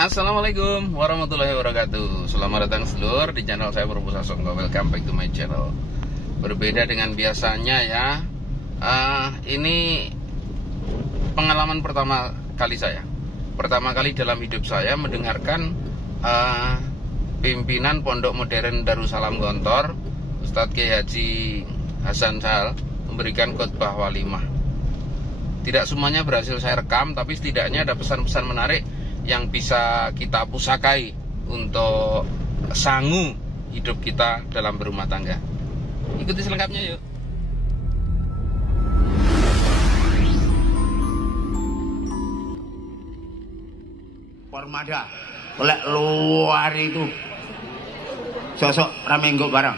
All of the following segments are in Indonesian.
Assalamualaikum warahmatullahi wabarakatuh. Selamat datang sedulur di channel saya Prabu Sasongko. Welcome back to my channel. Berbeda dengan biasanya ya, ini pengalaman pertama kali saya. Pertama kali dalam hidup saya mendengarkan pimpinan Pondok Modern Darussalam Gontor, Ustadz Kiai Haji Hasan Sahal, memberikan khotbah walimah. Tidak semuanya berhasil saya rekam, tapi setidaknya ada pesan-pesan menarik yang bisa kita pusakai untuk sangu hidup kita dalam berumah tangga. Ikuti selengkapnya yuk. Pormada oleh luar itu sosok ramenggo barang,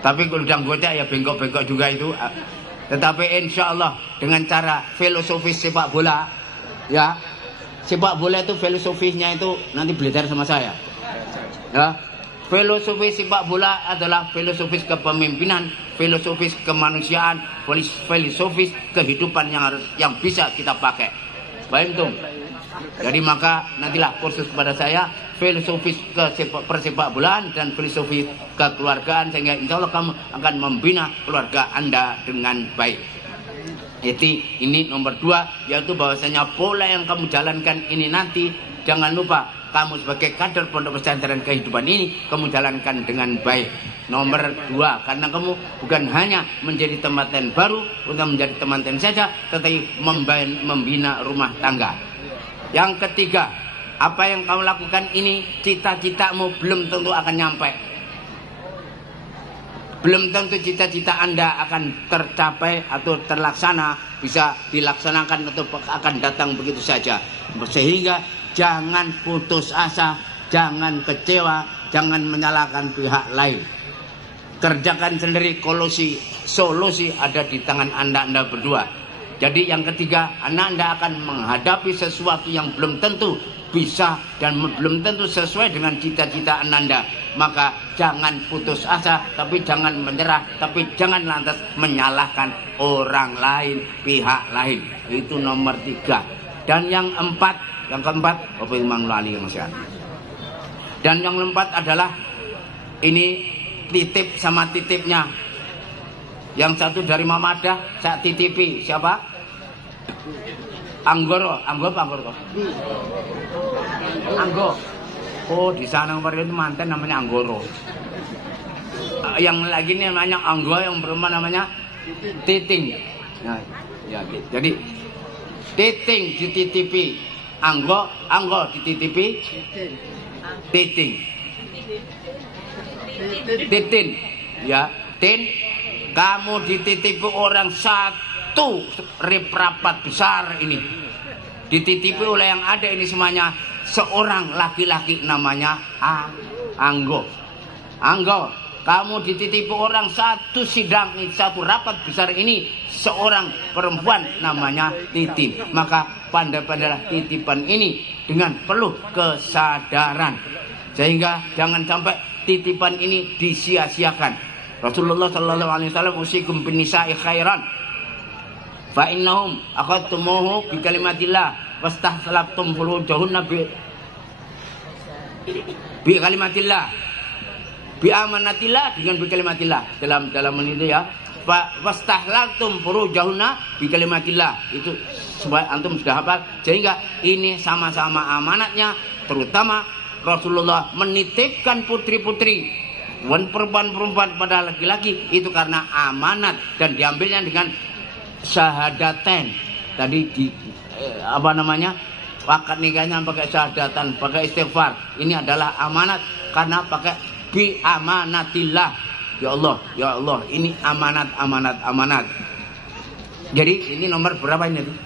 tapi kalau udah goda ya bengkok-bengkok juga itu. Tetapi insya Allah dengan cara filosofis sepak bola, ya, sepak bola itu filosofisnya itu nanti belajar sama saya. Ya, filosofi sepak bola adalah filosofis kepemimpinan, filosofis kemanusiaan, filosofis kehidupan yang bisa kita pakai. Baik tuh. Jadi maka nantilah kursus kepada saya filosofis persepak bolaan dan filosofi kekeluargaan, sehingga insya Allah kamu akan membina keluarga Anda dengan baik. Jadi ini nomor 2, yaitu bahwasanya pola yang kamu jalankan ini nanti jangan lupa kamu sebagai kader pondok pesantren kehidupan ini kamu jalankan dengan baik. Nomor 2, karena kamu bukan hanya menjadi temanten baru untuk menjadi temanten saja, tetapi membina rumah tangga. Yang ketiga, apa yang kamu lakukan ini cita-citamu belum tentu akan nyampe. Belum tentu cita-cita Anda akan tercapai atau terlaksana, bisa dilaksanakan atau akan datang begitu saja. Sehingga jangan putus asa, jangan kecewa, jangan menyalahkan pihak lain. Kerjakan sendiri, solusi ada di tangan Anda berdua. Jadi yang ketiga, Anda akan menghadapi sesuatu yang belum tentu bisa dan belum tentu sesuai dengan cita-cita Anda. Maka jangan putus asa, tapi jangan menyerah, tapi jangan lantas menyalahkan orang lain, pihak lain. Itu nomor 3. Dan yang keempat, apa yang lali yang masih. Dan yang keempat adalah ini titip sama titipnya. Yang satu dari Mamadah, saya titipi siapa? Anggoro. Oh, di sana kemarin itu mantan namanya Anggoro. Yang lagi ini namanya Anggo, yang perempuan namanya Titing. Nah, ya, jadi Titing dititipi Anggo dititipi Titing. Titin, ya, Tin, kamu dititipi orang satu rapat besar ini. Dititipi oleh yang ada ini semuanya seorang laki-laki namanya Anggo. Kamu dititipi orang satu sidang, satu rapat besar ini seorang perempuan namanya Titin. Maka pandai-pandailah titipan ini dengan penuh kesadaran, sehingga jangan sampai titipan ini disia-siakan. Rasulullah sallallahu alaihi wasallam usikum bin nisa'i khairan fa innahum akhadtumuhu bi kalimatillah wastahsalaftum furujahunna bi kalimatillah bi amanatillah, dengan bi kalimatillah dalam itu ya, wastahlaltum furujahunna bi kalimatillah. Itu supaya antum sudah hafal, sehingga ini sama-sama amanatnya. Terutama Rasulullah menitipkan putri-putri dan perempuan-perempuan pada laki-laki itu karena amanat, dan diambilnya dengan syahadaten. Tadi akad nikahnya pakai syahadatan, pakai istighfar. Ini adalah amanat karena pakai bi amanatillah. Ya Allah, ini amanat. Jadi ini nomor berapa ini tuh?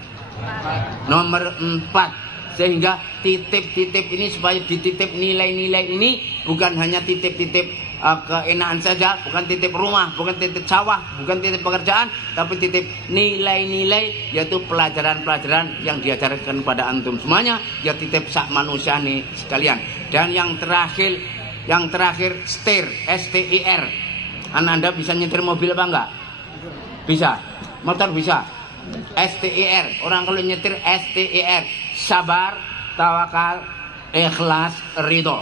Nomor 4. Sehingga titip-titip ini supaya dititip nilai-nilai ini bukan hanya titip-titip keenaan saja, bukan titip rumah, bukan titip sawah, bukan titip pekerjaan, tapi titip nilai-nilai, yaitu pelajaran-pelajaran yang diajarkan pada antum semuanya, ya titip sak manusia nih sekalian. Dan yang terakhir STIR, STIR. Anda bisa nyetir mobil apa enggak? Bisa. Motor bisa. STIR. Orang kalau nyetir STIR, sabar, tawakal, ikhlas, ridho.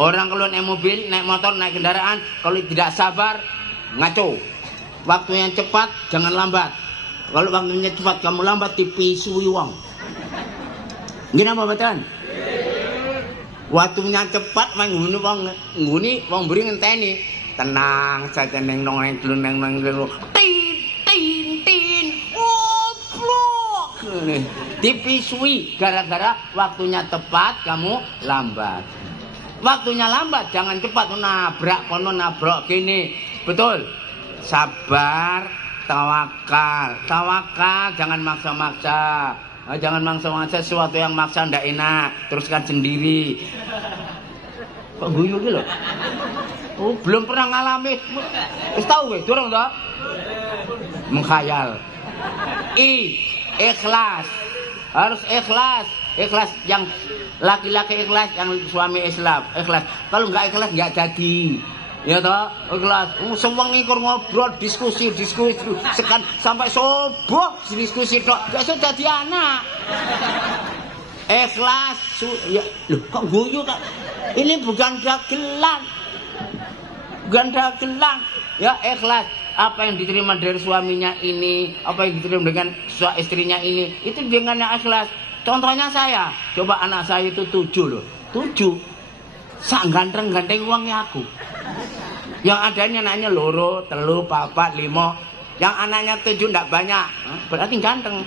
Orang kalau naik mobil, naik motor, naik kendaraan, kalau tidak sabar, ngaco. Waktu yang cepat, jangan lambat. Kalau waktunya cepat, kamu lambat, dipisui wong. Gini apa betul? Waktunya cepat, mengguni wong beri ngenteni. Tenang saja neng nong neng tin oblok. Dipisui gara-gara waktunya tepat, kamu lambat. Waktunya lambat, jangan cepat nabrak kono nabrak gini. Betul. Sabar, tawakal. Tawakal, jangan maksa-maksa. Jangan maksa-maksa sesuatu yang maksa ndak enak, teruskan sendiri. Kok guyu gitu loh? Oh, belum pernah ngalami. Wis tahu wis, durung toh? Mengkhayal. Ikhlas. Harus ikhlas. Ikhlas yang laki-laki ikhlas, yang suami ikhlas. Kalau enggak ikhlas enggak jadi. Ya toh, ikhlas. Sewengi kur ngobrol, diskusi sekan sampai subuh diskusi tok, gak iso dadi anak. Ikhlas. Ya, loh kok guyu kok? Ini bukan dagelan. Bukan dagelan. Ya, ikhlas. Apa yang diterima dari suaminya ini, apa yang diterima dengan istrinya ini, itu dengan yang ikhlas. Contohnya saya, coba anak saya itu 7 loh. 7. Sak ganteng-ganteng uangnya aku. Yang adanya anaknya loro, 3, 4, 5. Yang anaknya 7 enggak banyak. Berarti ganteng.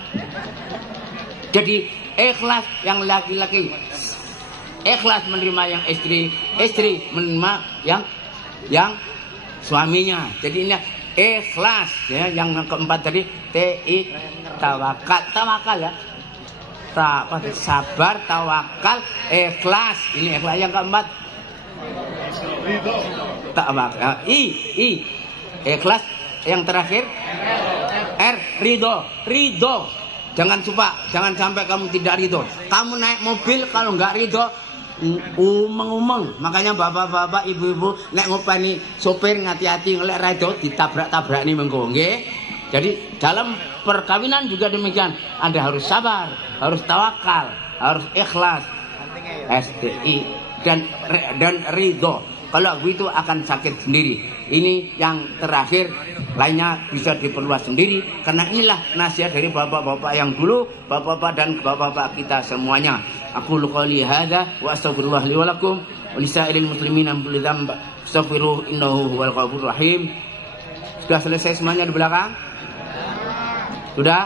Jadi ikhlas yang laki-laki. Ikhlas menerima yang istri menerima yang suaminya. Jadi ini ikhlas ya. Yang keempat tadi tawakal ya. Sabar, tawakal, ikhlas. Ini ikhlas yang keempat. Tawakal. Ikhlas yang terakhir. Ridho. Jangan sampai kamu tidak ridho. Kamu naik mobil kalau nggak ridho, umeng. Makanya bapak-bapak, ibu-ibu nek ngopeni sopir ngati-hati ngelek ridho ditabrak-tabrak nih mengko nggih. Jadi dalam perkawinan juga demikian. Anda harus sabar, harus tawakal, harus ikhlas, STI dan ridho. Kalau begitu akan sakit sendiri. Ini yang terakhir, lainnya bisa diperluas sendiri. Karena inilah nasihat dari bapak-bapak yang dulu, bapak-bapak dan bapak-bapak kita semuanya. Aku qouli hadza wa astaghfirullah li wa lakum wa lisa'ilil muslimin min kulli dzamb. Astaghfiruh innahu huwal ghafurur rahim. Sudah selesai semuanya di belakang? Sudah?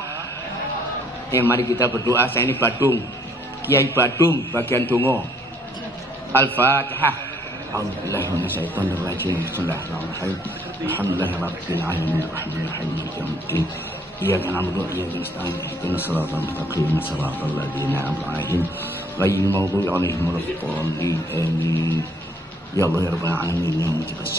Mari kita berdoa. Saya ini Badung, Kiai Badung bagian dongo. Al-Fatihah. A'udzubillahi minasyaitonir rajim. Bismillahirrahmanirrahim. Alhamdulillahirabbil alamin arrahmanir rahim maliki yaumiddin. Iyyaka na'budu wa iyyaka nasta'in. Ihdinas siratal mustaqim. Siratal ladzina an'amta 'alaihim ghairil maghdubi 'alaihim waladdallin. Amin. Ya Allah ya Rabbal alamin ya mujibas